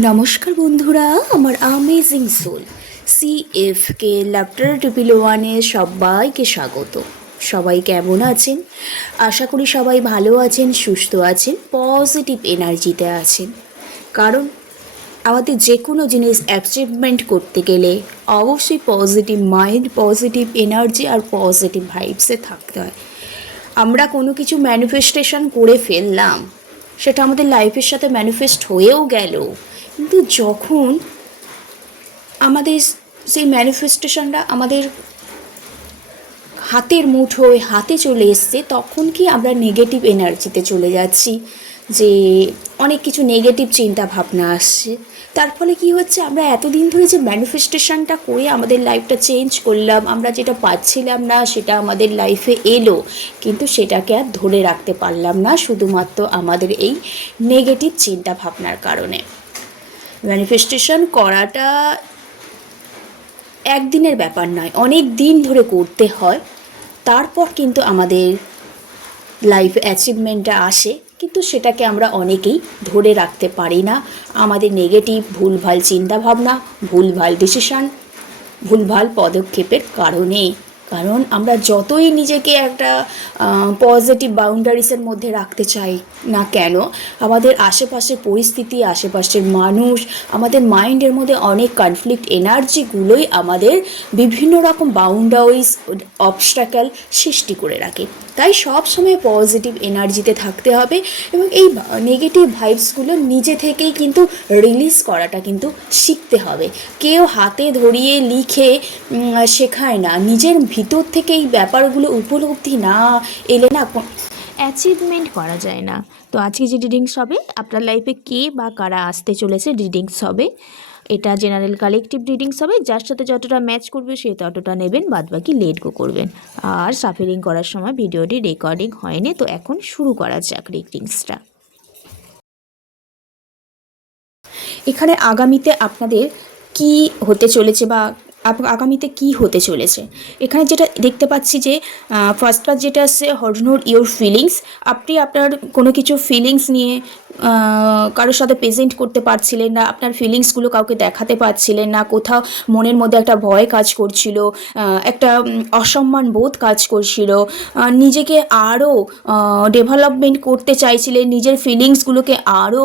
নমস্কার বন্ধুরা, আমার amazing soul C F K ল্যাপটার triple ওয়ানে সবাইকে স্বাগত। সবাই কেমন আছেন? আশা করি সবাই ভালো আছেন, সুস্থ আছেন পজিটিভ এনার্জিতে আছেন। কারণ, আমাদের যে কোনো জিনিস অ্যাচিভমেন্ট করতে গেলে অবশ্যই পজিটিভ মাইন্ড পজিটিভ এনার্জি আর পজিটিভ ভাইবসে থাকতে হয়। আমরা কোনো কিছু ম্যানিফেস্টেশন করে ফেললাম, সেটা আমাদের লাইফের সাথে ম্যানিফেস্ট হয়েও গেল। কিন্তু যখন আমাদের সেই ম্যানিফেস্টেশনটা আমাদের হাতের মুঠোয় হাতে চলে এসছে, তখন কি আমরা নেগেটিভ এনার্জিতে চলে যাচ্ছি? যে অনেক কিছু নেগেটিভ চিন্তা ভাবনা আসছে। তার ফলে কি হচ্ছে? আমরা এতদিন ধরে যে ম্যানিফেস্টেশনটা করে আমাদের লাইফটা চেঞ্জ করলাম, আমরা যেটা পাচ্ছিলাম না, সেটা আমাদের লাইফে এলো, কিন্তু সেটাকে আর ধরে রাখতে পারলাম না, শুধুমাত্র আমাদের এই নেগেটিভ চিন্তা ভাবনার কারণে। ম্যানিফেস্টেশন করাটা একদিনের ব্যাপার নয়, অনেক দিন ধরে করতে হয়। তারপর কিন্তু আমাদের লাইফ অ্যাচিভমেন্টটা আসে, কিন্তু সেটাকে আমরা অনেকেই ধরে রাখতে পারি না। আমাদের নেগেটিভ ভুলভাল চিন্তাভাবনা, ভুলভাল ডিসিশান ভুলভাল পদক্ষেপের কারণে। কারণ আমরা যতই নিজেকে একটা পজিটিভ বাউন্ডারিসের মধ্যে রাখতে চাই না কেন, আমাদের আশেপাশের পরিস্থিতি, আশেপাশের মানুষ, আমাদের মাইন্ডের মধ্যে অনেক কনফ্লিক্ট এনার্জিগুলোই আমাদের বিভিন্ন রকম বাউন্ডারিজ অবস্ট্রাকাল সৃষ্টি করে রাখে। তাই সব সময় পজিটিভ এনার্জিতে থাকতে হবে এবং এই নেগেটিভ ভাইবসগুলো নিজে থেকেই কিন্তু রিলিজ করাটা কিন্তু শিখতে হবে। কেউ হাতে ধরিয়ে লিখে শেখায় না। নিজের ভিতর থেকে এই ব্যাপারগুলো উপলব্ধি না এলে না অ্যাচিভমেন্ট করা যায় না। তো আজকে যে রিডিংস হবে, আপনার লাইফে কে বা কারা আসতে চলেছে রিডিংস হবে এটা জেনারেল কালেকটিভ রিডিংস হবে, যার সাথে যতটা ম্যাচ করবে সে ততটা নেবেন, বাদবাকি লেট গো করবেন। আর সাফারিং করার সময় ভিডিওটি রেকর্ডিং হয়নি, তো এখন শুরু করা যাক রিডিংসটা এখানে আগামীতে আপনাদের কি হতে চলেছে বা আগামীতে কি হতে চলেছে? এখানে যেটা দেখতে পাচ্ছি যে ফার্স্ট ক্লাস যেটা আসছে হরনোর ইউর ফিলিংস আপনি আপনার কোনো কিছু ফিলিংস নিয়ে কারোর সাথে প্রেজেন্ট করতে পারছিলেন না, আপনার ফিলিংসগুলো কাউকে দেখাতে পারছিলেন না, কোথাও মনের মধ্যে একটা ভয় কাজ করছিল একটা অসম্মান বোধ কাজ করছিল নিজেকে আরও ডেভেলপমেন্ট করতে চাইছিলেন, নিজের ফিলিংসগুলোকে আরও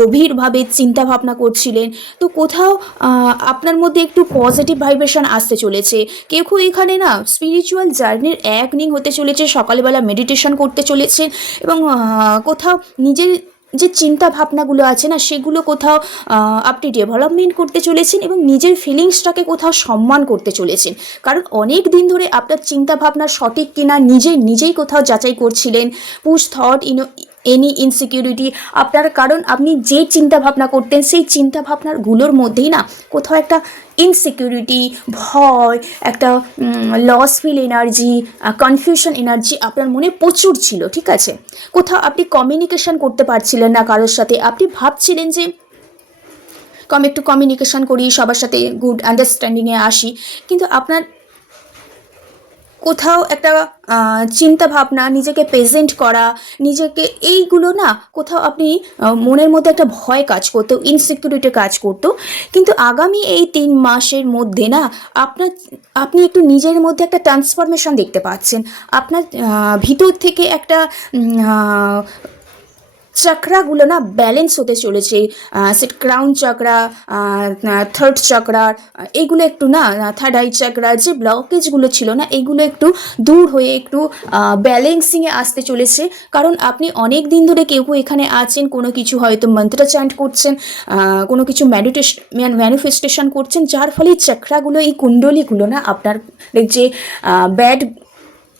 গভীরভাবে চিন্তা ভাবনা করছিলেন, তো কোথাও আপনার মধ্যে একটু পজিটিভ ভাইব্রেশন আসতে চলেছে। কেউ কেউ এখানে না স্পিরিচুয়াল জার্নির এক নিং হতে চলেছে, সকালবেলা মেডিটেশন করতে চলেছে এবং কোথাও নিজের যে চিন্তা ভাবনাগুলো আছে না, সেগুলো কোথাও আপনি ডেভেলপমেন্ট করতে চলেছেন এবং নিজের ফিলিংসটাকে কোথাও সম্মান করতে চলেছেন। কারণ অনেক দিন ধরে আপনার চিন্তা ভাবনা সঠিক কিনা নিজে নিজেই কোথাও যাচাই করছিলেন push thought into any insecurity আপনার কারণ আপনি যে চিন্তা ভাবনা করতেন, সেই চিন্তা ভাবনারগুলোর মধ্যেই না কোথাও একটা ইনসিকিউরিটি ভয়, একটা loss feel energy confusion energy আপনার মনে প্রচুর ছিল, ঠিক আছে? কোথাও আপনি কমিউনিকেশন করতে পারছিলেন না কারোর সাথে, আপনি ভাবছিলেন যে, কম একটু কমিউনিকেশন করি, সবার সাথে গুড আন্ডারস্ট্যান্ডিংয়ে আসি, কিন্তু আপনার কোথাও একটা চিন্তা ভাবনা নিজেকে প্রেজেন্ট করা, নিজেকে এইগুলো না কোথাও আপনি মনের মধ্যে একটা ভয় কাজ করতো ইনসিকিউরিটি কাজ করতো। কিন্তু আগামী এই তিন মাসের মধ্যে না আপনার, আপনি একটু নিজের মধ্যে একটা ট্রান্সফরমেশন দেখতে পাচ্ছেন। আপনার ভিতর থেকে একটা চক্রাগুলো না ব্যালেন্স হতে চলেছে। Set crown chakra third chakra এইগুলো একটু না থার্ড আই চক্রা যে ব্লকেজগুলো ছিল না এইগুলো একটু দূর হয়ে একটু ব্যালেন্সিংয়ে আসতে চলেছে। কারণ আপনি অনেক দিন ধরে কেউ এখানে আছেন, কোনো কিছু হয়তো মন্ত্র চ্যান্ট করছেন কোনো কিছু ম্যানিটেশন ম্যানিফেস্টেশন করছেন, যার ফলে চক্রাগুলো এই কুণ্ডলিগুলো না আপনার যে ব্যাড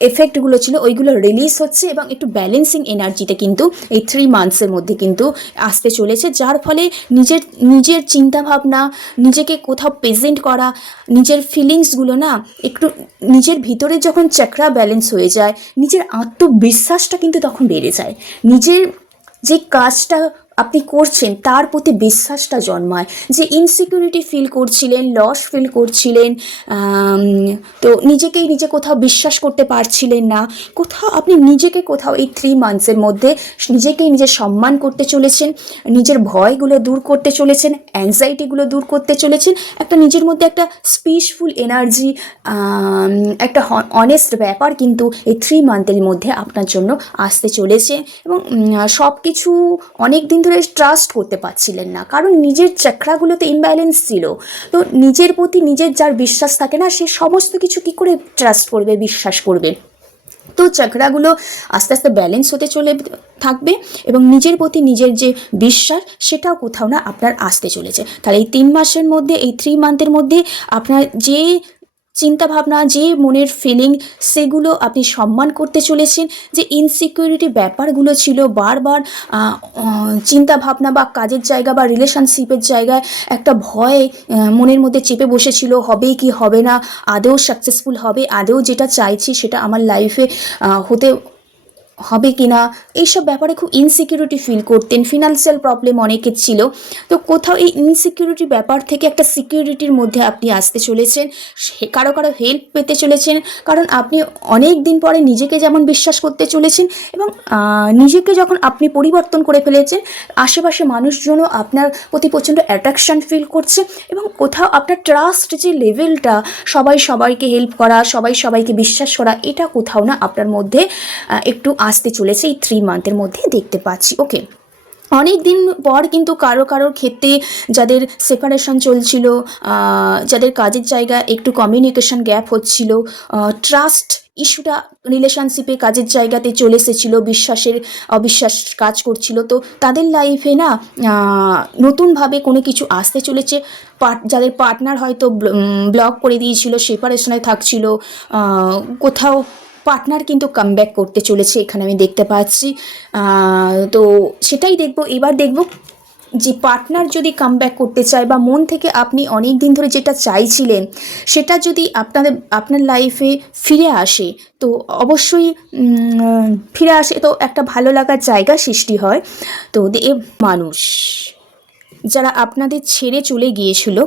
এফেক্টগুলো ছিল, ওইগুলো রিলিজ হচ্ছে এবং একটু ব্যালেন্সিং এনার্জিতে কিন্তু এই থ্রি মান্থসের মধ্যে কিন্তু আসতে চলেছে, যার ফলে নিজের নিজের চিন্তাভাবনা, নিজেকে কোথাও প্রেজেন্ট করা, নিজের ফিলিংসগুলো না একটু নিজের ভিতরে যখন চক্রা ব্যালেন্স হয়ে যায়, নিজের আত্মবিশ্বাসটা কিন্তু তখন বেড়ে যায়। নিজের যে কাজটা আপনি করছেন, তার প্রতি বিশ্বাসটা জন্মায়। যে ইনসিকিউরিটি ফিল করছিলেন লস ফিল করছিলেন তো নিজেকেই নিজে কোথাও বিশ্বাস করতে পারছিলেন না। কোথাও আপনি নিজেকে কোথাও এই থ্রি মান্থসের মধ্যে নিজেকেই নিজে সম্মান করতে চলেছেন, নিজের ভয়গুলো দূর করতে চলেছেন অ্যাংজাইটিগুলো দূর করতে চলেছেন, একটা নিজের মধ্যে একটা স্পিসফুল এনার্জি একটা অনেস্ট ব্যাপার কিন্তু এই থ্রি মান্থের মধ্যে আপনার জন্য আসতে চলেছে। এবং সব কিছু অনেক দিন ধরে ট্রাস্ট করতে পারছিলেন না। কারণ নিজের চাকরাগুলোতে ইমব্যালেন্স ছিল। তো নিজের প্রতি নিজের যার বিশ্বাস থাকে না, সে সমস্ত কিছু কি করে ট্রাস্ট করবে, বিশ্বাস করবে? তো চাকরাগুলো আস্তে আস্তে ব্যালেন্স হতে চলে থাকবে এবং নিজের প্রতি নিজের যে বিশ্বাস, সেটাও কোথাও না আপনার আসতে চলেছে। তাহলে এই তিন মাসের মধ্যে, এই থ্রি মান্থের মধ্যে আপনার যে চিন্তা ভাবনা যে মনের ফিলিং সেগুলো আপনি সম্মান করতে চলেছেন যে ইনসিকিউরিটি ব্যাপারগুলো ছিল বারবার আহ, আহ, চিন্তা ভাবনা বা কাজের জায়গা বা রিলেশনশিপের জায়গায় একটা ভয় মনের মধ্যে চেপে বসেছিল হবে কি হবে না আদেও সাকসেসফুল হবে আদেও যেটা চাইছি সেটা আমার লাইফে হতে হবে কি না এইসব ব্যাপারে খুব ইনসিকিউরিটি ফিল করতেন। ফিনান্সিয়াল প্রবলেম অনেকের ছিল। তো কোথাও এই ইনসিকিউরিটি ব্যাপার থেকে একটা সিকিউরিটির মধ্যে আপনি আসতে চলেছেন। কারও কারও হেল্প পেতে চলেছেন। কারণ আপনি অনেক দিন পরে নিজেকে যেমন বিশ্বাস করতে চলেছেন এবং নিজেকে যখন আপনি পরিবর্তন করে ফেলেছেন, আশেপাশে মানুষজনও আপনার প্রতি প্রচণ্ড অ্যাট্রাকশন ফিল করছে এবং কোথাও আপনার ট্রাস্ট যে লেভেলটা সবাই সবাইকে হেল্প করা, সবাই সবাইকে বিশ্বাস করা, এটা কোথাও না আপনার মধ্যে একটু আসতে চলেছে এই থ্রি মান্থের মধ্যে দেখতে পাচ্ছি। ওকে অনেক দিন পর কিন্তু কারও কারোর ক্ষেত্রে যাদের সেপারেশন চলছিল যাদের কাজের জায়গায় একটু কমিউনিকেশন গ্যাপ হচ্ছিল ট্রাস্ট ইস্যুটা রিলেশনশিপে কাজের জায়গাতে চলে এসেছিল, বিশ্বাসের, অবিশ্বাস কাজ করছিল। তো তাদের লাইফে না নতুনভাবে কোনো কিছু আসতে চলেছে। যাদের পার্টনার হয়তো ব্লক করে দিয়েছিল সেপারেশনে থাকছিল কোথাও পার্টনার কিন্তু কামব্যাক করতে চলেছে, এখানে আমি দেখতে পাচ্ছি। তো সেটাই দেখব। এবার দেখব যে পার্টনার যদি কামব্যাক করতে চায় বা মন থেকে আপনি অনেক দিন ধরে যেটা চাইছিলেন, সেটা যদি আপনাদের, আপনার লাইফে ফিরে আসে, তো অবশ্যই ফিরে আসে। তো একটা ভালো লাগার জায়গা সৃষ্টি হয়। তো এ মানুষ, যারা আপনাদের ছেড়ে চলে গিয়েছিল,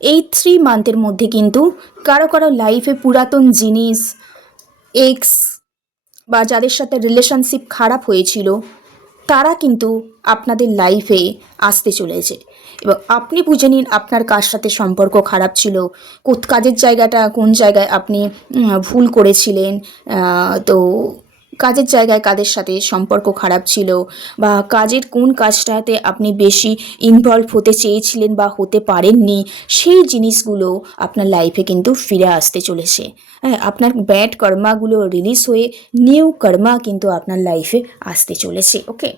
এই থ্রি মান্থের মধ্যে কিন্তু কারও কারও লাইফে পুরাতন জিনিস এক্স বা যাদের সাথে রিলেশনশিপ খারাপ হয়েছিল, তারা কিন্তু আপনাদের লাইফে আসতে চলেছে। এবং আপনি বুঝে নিন আপনার কার সাথে সম্পর্ক খারাপ ছিল কোথ কাজের জায়গাটা কোন জায়গায় আপনি ভুল করেছিলেন তো কাজের জায়গায় কাদের সাথে সম্পর্ক খারাপ ছিল বা কাজের কোন কাজটাতে আপনি বেশি ইনভলভ হতে চেয়েছিলেন বা হতে পারেননি, সেই জিনিসগুলো আপনার লাইফে কিন্তু ফিরে আসতে চলেছে। হ্যাঁ আপনার ব্যাড কর্মাগুলো রিলিজ হয়ে নিউ কর্মা কিন্তু আপনার লাইফে আসতে চলেছে ওকে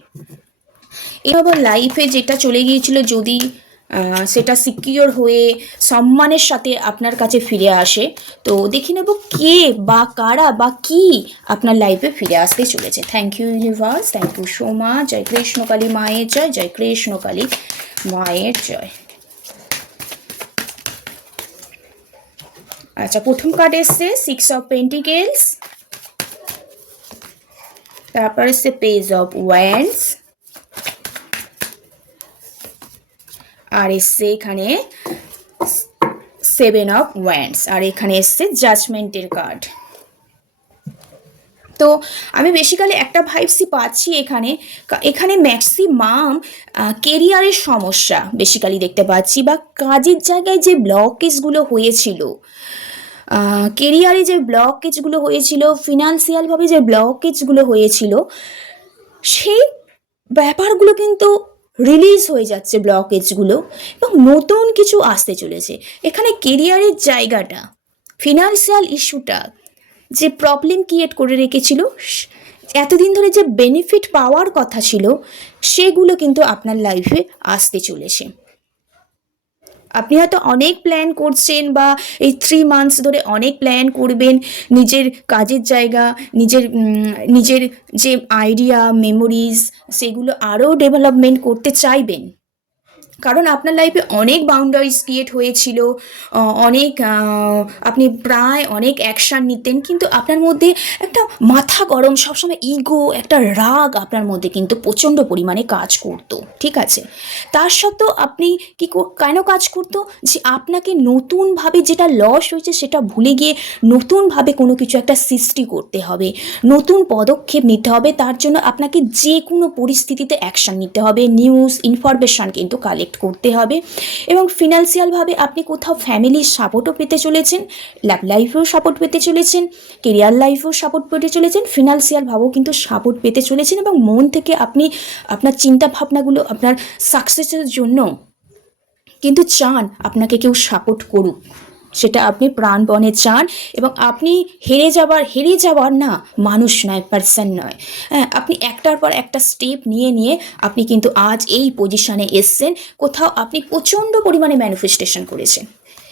এবার লাইফে যেটা চলে গিয়েছিল যদি সেটা সিকিওর হয়ে সম্মানের সাথে আপনার কাছে ফিরে আসে। তো দেখে নেব কে বা কারা বা কি আপনার লাইফে ফিরে আসতে চলেছে। Thank you universe thank you so much জয় কৃষ্ণকালী মায়ের জয়। জয় কৃষ্ণকালী মায়ের জয়। আচ্ছা প্রথম কার্ড এসছে সিক্স অফ পেন্টিকেলস তারপর এসছে পেজ অফ ওয়ান্স আর এসছে এখানে সেভেন অফ ওয়ান্ডস আর এখানে এসছে জাজমেন্টের কার্ড তো আমি বেসিক্যালি একটা ভাইবসই পাচ্ছি এখানে। এখানে ম্যাক্সিমাম কেরিয়ারের সমস্যা বেসিক্যালি দেখতে পাচ্ছি বা কাজের জায়গায় যে ব্লকেজগুলো হয়েছিল কেরিয়ারে যে ব্লকেজগুলো হয়েছিল ফিনান্সিয়ালভাবে যে ব্লকেজগুলো হয়েছিল, সেই ব্যাপারগুলো কিন্তু রিলিজ হয়ে যাচ্ছে ব্লকেজগুলো এবং নতুন কিছু আসতে চলেছে। এখানে কেরিয়ারের জায়গাটা ফিনান্সিয়াল ইস্যুটা যে প্রবলেম ক্রিয়েট করে রেখেছিল, এতদিন ধরে যে বেনিফিট পাওয়ার কথা ছিল, সেগুলো কিন্তু আপনার লাইফে আসতে চলেছে। আপনি হয়তো অনেক প্ল্যান করছেন বা এই থ্রি মান্থস ধরে অনেক প্ল্যান করবেন নিজের কাজের জায়গা, নিজের নিজের যে আইডিয়া মেমোরিজ সেগুলো আরও ডেভেলপমেন্ট করতে চাইবেন। কারণ আপনার লাইফে অনেক বাউন্ডারিজ ক্রিয়েট হয়েছিল অনেক আপনি প্রায় অনেক অ্যাকশান নিতেন, কিন্তু আপনার মধ্যে একটা মাথা গরম, সবসময় ইগো একটা রাগ আপনার মধ্যে কিন্তু প্রচণ্ড পরিমাণে কাজ করতো, ঠিক আছে? তার সত্ত্বেও আপনি কি কেন কাজ করতো? যে আপনাকে নতুনভাবে যেটা লস হয়েছে সেটা ভুলে গিয়ে নতুনভাবে কোনো কিছু একটা সৃষ্টি করতে হবে, নতুন পদক্ষেপ নিতে হবে, তার জন্য আপনাকে যে কোনো পরিস্থিতিতে অ্যাকশান নিতে হবে নিউজ ইনফরমেশান কিন্তু কালেক্ট করতে হবে। এবং ফিনান্সিয়ালভাবে আপনি কোথাও ফ্যামিলির সাপোর্টও পেতে চলেছেন লাভ লাইফেও সাপোর্ট পেতে চলেছেন কেরিয়ার লাইফেও সাপোর্ট পেতে চলেছেন ফিনান্সিয়ালভাবেও কিন্তু সাপোর্ট পেতে চলেছেন এবং মন থেকে আপনি আপনার চিন্তা ভাবনাগুলো, আপনার সাকসেসের জন্য কিন্তু চান আপনাকে কেউ সাপোর্ট করুক। সেটা আপনি প্রাণপণে চান এবং আপনি হেরে যাবার হেরে যাবার না মানুষ নয় পার্সন নয়। হ্যাঁ আপনি একটার পর একটা স্টেপ নিয়ে নিয়ে আপনি কিন্তু আজ এই পজিশানে এসছেন। কোথাও আপনি প্রচণ্ড পরিমাণে ম্যানিফেস্টেশন করেছেন।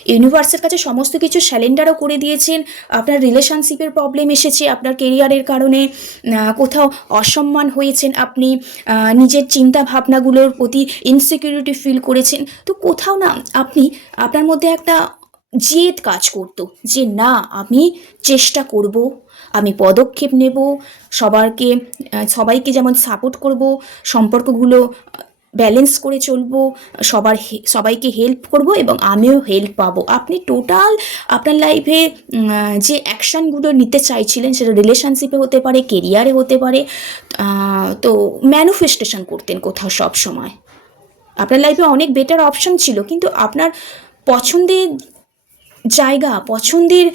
ইউনিভার্সের কাছে সমস্ত কিছু স্যালেন্ডারও করে দিয়েছেন। আপনার রিলেশনশিপের প্রবলেম এসেছে আপনার কেরিয়ারের কারণে। কোথাও অসম্মান হয়েছেন আপনি। নিজের চিন্তা ভাবনাগুলোর প্রতি ইনসিকিউরিটি ফিল করেছেন। তো কোথাও না আপনি আপনার মধ্যে একটা জেদ কাজ করতো যে, না, আমি চেষ্টা করব, আমি পদক্ষেপ নেব, সবারকে সবাইকে যেমন সাপোর্ট করব, সম্পর্কগুলো ব্যালেন্স করে চলবো, সবার সবাইকে হেল্প করব এবং আমিও হেল্প পাবো। আপনি টোটাল আপনার লাইফে যে অ্যাকশানগুলো নিতে চাইছিলেন, সেটা রিলেশনশিপে হতে পারে কেরিয়ারে হতে পারে তো ম্যানিফেস্টেশন করতেন কোথাও সব সময়। আপনার লাইফে অনেক বেটার অপশন ছিল, কিন্তু আপনার পছন্দের জায়গা পছন্দের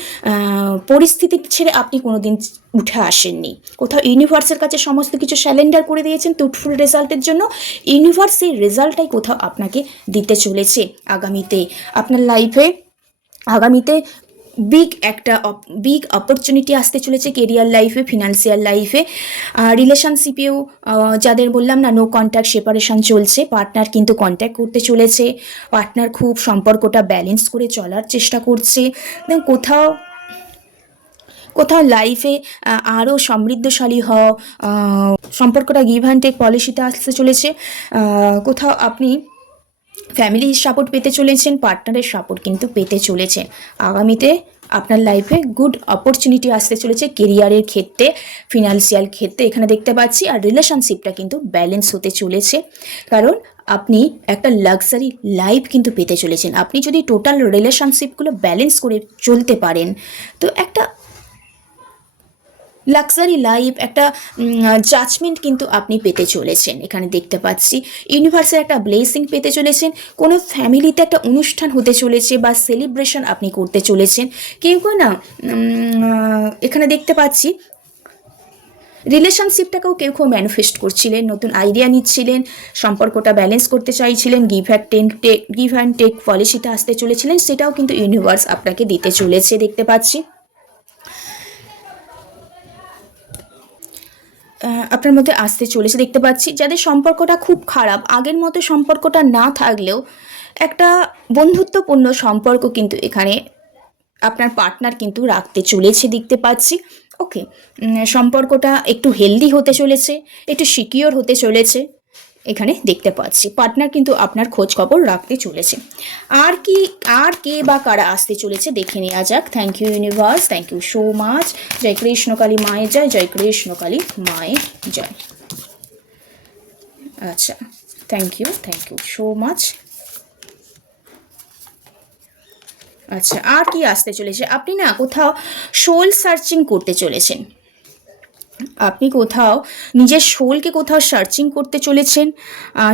পরিস্থিতি ছেড়ে আপনি কোনো দিন উঠে আসেননি। কোথাও ইউনিভার্সের কাছে সমস্ত কিছু স্যালেন্ডার করে দিয়েছেন তুটফুল রেজাল্টের জন্য। ইউনিভার্স সেই রেজাল্টটাই কোথাও আপনাকে দিতে চলেছে আগামীতে। আপনার লাইফে আগামীতে বিগ একটা বিগ অপরচুনিটি আসতে চলেছে কেরিয়ার লাইফে ফিনান্সিয়াল লাইফে রিলেশনশিপেও যাদের বললাম না নো কন্ট্যাক্ট সেপারেশন চলছে পার্টনার কিন্তু কন্ট্যাক্ট করতে চলেছে। পার্টনার খুব সম্পর্কটা ব্যালেন্স করে চলার চেষ্টা করছে। কোথাও কোথাও লাইফে আরও সমৃদ্ধশালী হওয়া সম্পর্কটা গিভ অ্যান্ড টেক পলিসিতে আসতে চলেছে। কোথাও আপনি ফ্যামিলির সাপোর্ট পেতে চলেছেন পার্টনারের সাপোর্ট কিন্তু পেতে চলেছেন। আগামীতে আপনার লাইফে গুড অপরচুনিটি আসতে চলেছে কেরিয়ারের ক্ষেত্রে ফিনান্সিয়াল ক্ষেত্রে, এখানে দেখতে পাচ্ছি। আর রিলেশনশিপটা কিন্তু ব্যালেন্স হতে চলেছে। কারণ আপনি একটা লাক্সারি লাইফ কিন্তু পেতে চলেছেন। আপনি যদি টোটাল রিলেশনশিপগুলো ব্যালেন্স করে চলতে পারেন, তো একটা লাক্সারি লাইফ একটা জাজমেন্ট কিন্তু আপনি পেতে চলেছেন। এখানে দেখতে পাচ্ছি ইউনিভার্সের একটা ব্লেসিং পেতে চলেছেন, কোনো ফ্যামিলিতে একটা অনুষ্ঠান হতে চলেছে বা সেলিব্রেশন আপনি করতে চলেছেন, কেউ কেউ না এখানে দেখতে পাচ্ছি রিলেশনশিপটাকেও কেউ কেউ ম্যানিফেস্ট করছিলেন, নতুন আইডিয়া নিচ্ছিলেন, সম্পর্কটা ব্যালেন্স করতে চাইছিলেন give and take take give and take পলিসিতে আসতে চলেছিলেন, সেটাও কিন্তু ইউনিভার্স আপনাকে দিতে চলেছে, দেখতে পাচ্ছি। আপনার মধ্যে আসতে চলেছে। দেখতে পাচ্ছি, যাদের সম্পর্কটা খুব খারাপ, আগের মতো সম্পর্কটা না থাকলেও একটা বন্ধুত্বপূর্ণ সম্পর্ক কিন্তু এখানে আপনার পার্টনার কিন্তু রাখতে চলেছে দেখতে পাচ্ছি। ওকে সম্পর্কটা একটু হেলদি হতে চলেছে, একটু সিকিওর হতে চলেছে। এখানে দেখতে পাচ্ছি। পার্টনার কিন্তু আপনার খোঁজ খবর রাখতে চলেছে। আর কি, আর কে বা কারা আসতে চলেছে দেখে নেওয়া যাক। Thank you universe thank you so much জয় কৃষ্ণকালী মায়ের জয় জয় কৃষ্ণকালী মায়ের জয়। আচ্ছা thank you thank you so much আচ্ছা আর কি আসতে চলেছে? আপনি না কোথাও সোল সার্চিং করতে চলেছেন। আপনি কোথাও নিজের শোলকে কোথাও সার্চিং করতে চলেছেন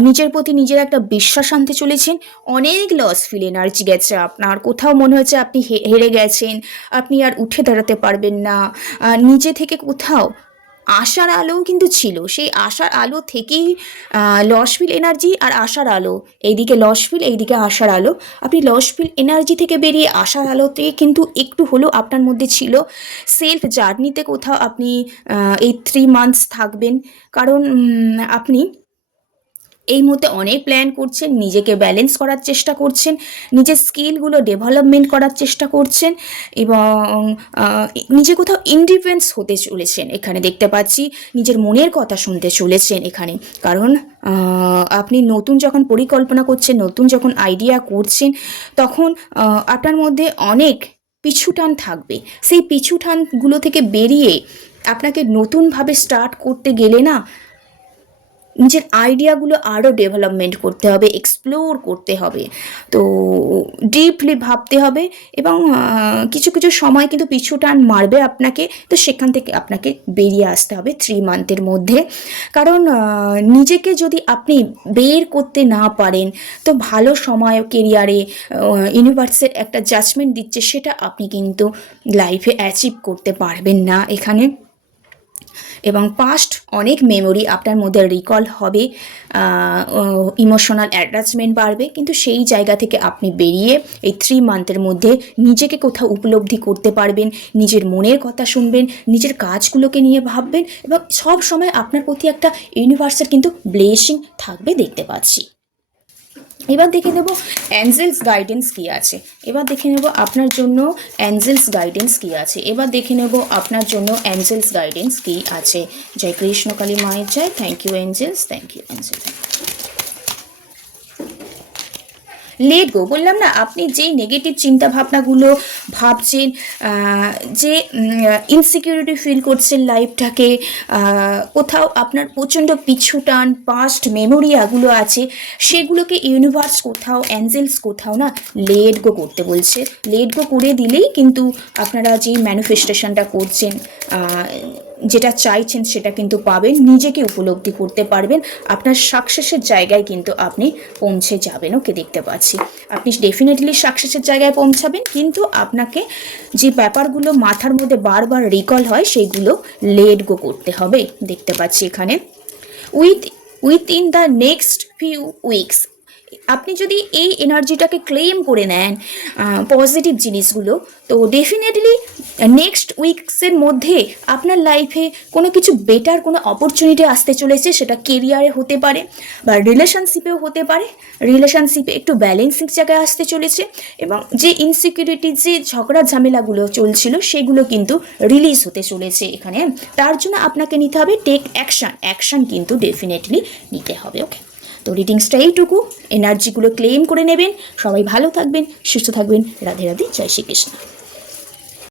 নিজের প্রতি নিজের একটা বিশ্বাস আনতে চলেছেন, অনেক লস ফিল এনার্জি গেছে আপনার। কোথাও মনে হয়েছে আপনি হেরে গেছেন, আপনি আর উঠে দাঁড়াতে পারবেন না। নিজে থেকে কোথাও আশার আলোও কিন্তু ছিল। সেই আশার আলো থেকেই লসফিল এনার্জি আর আশার আলো। এইদিকে লসফিল, এইদিকে আশার আলো। আপনি লসফিল এনার্জি থেকে বেরিয়ে আশার আলোতে কিন্তু একটু হলেও আপনার মধ্যে ছিল সেলফ জার্নিতে কোথাও আপনি এই থ্রি মান্থস থাকবেন। কারণ আপনি এই মুহূর্তে অনেক প্ল্যান করছেন, নিজেকে ব্যালেন্স করার চেষ্টা করছেন, নিজের স্কিলগুলো ডেভেলপমেন্ট করার চেষ্টা করছেন এবং নিজে কোথাও ইন্ডিপেন্ডেন্স হতে চলেছেন। এখানে দেখতে পাচ্ছি নিজের মনের কথা শুনতে চলেছেন এখানে। কারণ আপনি নতুন যখন পরিকল্পনা করছেন, নতুন যখন আইডিয়া করছেন, তখন আপনার মধ্যে অনেক পিছুটান থাকবে। সেই পিছুটানগুলো থেকে বেরিয়ে আপনাকে নতুনভাবে স্টার্ট করতে গেলে না নিজের আইডিয়াগুলো আরও ডেভেলপমেন্ট করতে হবে এক্সপ্লোর করতে হবে। তো ডিপলি ভাবতে হবে এবং কিছু কিছু সময় কিন্তু পিছু টান মারবে আপনাকে। তো সেখান থেকে আপনাকে বেরিয়ে আসতে হবে থ্রি মান্থের মধ্যে। কারণ নিজেকে যদি আপনি বের করতে না পারেন, তো ভালো সময় কেরিয়ারে ইউনিভার্সের একটা জাজমেন্ট দিচ্ছে, সেটা আপনি কিন্তু লাইফে অ্যাচিভ করতে পারবেন না এখানে। পাস্ট অনেক মেমোরি আপনার মধ্যে রিকল হবে ইমোশনাল অ্যাটাচমেন্ট বাড়বে। কিন্তু সেই জায়গা থেকে আপনি বেরিয়ে এই থ্রি মান্থের মধ্যে নিজেকে কোথাও উপলব্ধি করতে পারবেন, নিজের মনের কথা শুনবেন, নিজের কাজগুলোকে নিয়ে ভাববেন এবং সব সময় আপনার প্রতি একটা ইউনিভার্সের কিন্তু ব্লেসিং থাকবে দেখতে পাচ্ছি। এবার দেখে নেব অ্যাঞ্জেলস গাইডেন্স কী আছে। এবার দেখে নেব আপনার জন্য অ্যাঞ্জেলস গাইডেন্স কী আছে। এবার দেখে নেব আপনার জন্য অ্যাঞ্জেলস গাইডেন্স কী আছে। জয় কৃষ্ণকালী মায়ের জয়। Thank you angels thank you angels let go বললাম না, আপনি যেই নেগেটিভ চিন্তা ভাবনাগুলো ভাবছেন যে ইনসিকিউরিটি ফিল করছেন লাইফটাকে কোথাও আপনার প্রচণ্ড পিছুটান পাস্ট মেমোরিয়াগুলো আছে, সেগুলোকে ইউনিভার্স কোথাও অ্যাঞ্জেলস কোথাও না লেট গো করতে বলছে। লেট গো করে দিলেই কিন্তু আপনারা যেই ম্যানিফেস্টেশনটা করছেন যেটা চাইছেন সেটা কিন্তু পাবেন, নিজেকে উপলব্ধি করতে পারবেন, আপনার সাকসেসের জায়গায় কিন্তু আপনি পৌঁছে যাবেন। ওকে, দেখতে পাচ্ছি। আপনি ডেফিনেটলি সাকসেসের জায়গায় পৌঁছাবেন, কিন্তু আপনাকে যে ব্যাপারগুলো মাথার মধ্যে বারবার রিকল হয় সেইগুলো লেট গো করতে হবে। দেখতে পাচ্ছি এখানে। With with in the next few weeks আপনি যদি এই এনার্জিটাকে ক্লেম করে নেন পজিটিভ জিনিসগুলো, তো ডেফিনেটলি নেক্সট উইকসের মধ্যে আপনার লাইফে কোনো কিছু বেটার কোনো অপরচুনিটি আসতে চলেছে, সেটা কেরিয়ারে হতে পারে বা রিলেশনশিপেও হতে পারে। রিলেশনশিপে একটু ব্যালেন্সিং জায়গায় আসতে চলেছে এবং যে ইনসিকিউরিটি যে ঝগড়া ঝামেলাগুলো চলছিল, সেগুলো কিন্তু রিলিজ হতে চলেছে এখানে। তার জন্য আপনাকে নিতে হবে টেক অ্যাকশান অ্যাকশান কিন্তু ডেফিনেটলি নিতে হবে ওকে তো রিডিংসটা এইটুকু এনার্জিগুলো ক্লেম করে নেবেন। সবাই ভালো থাকবেন, সুস্থ থাকবেন। রাধে রাধে, জয় শ্রীকৃষ্ণ।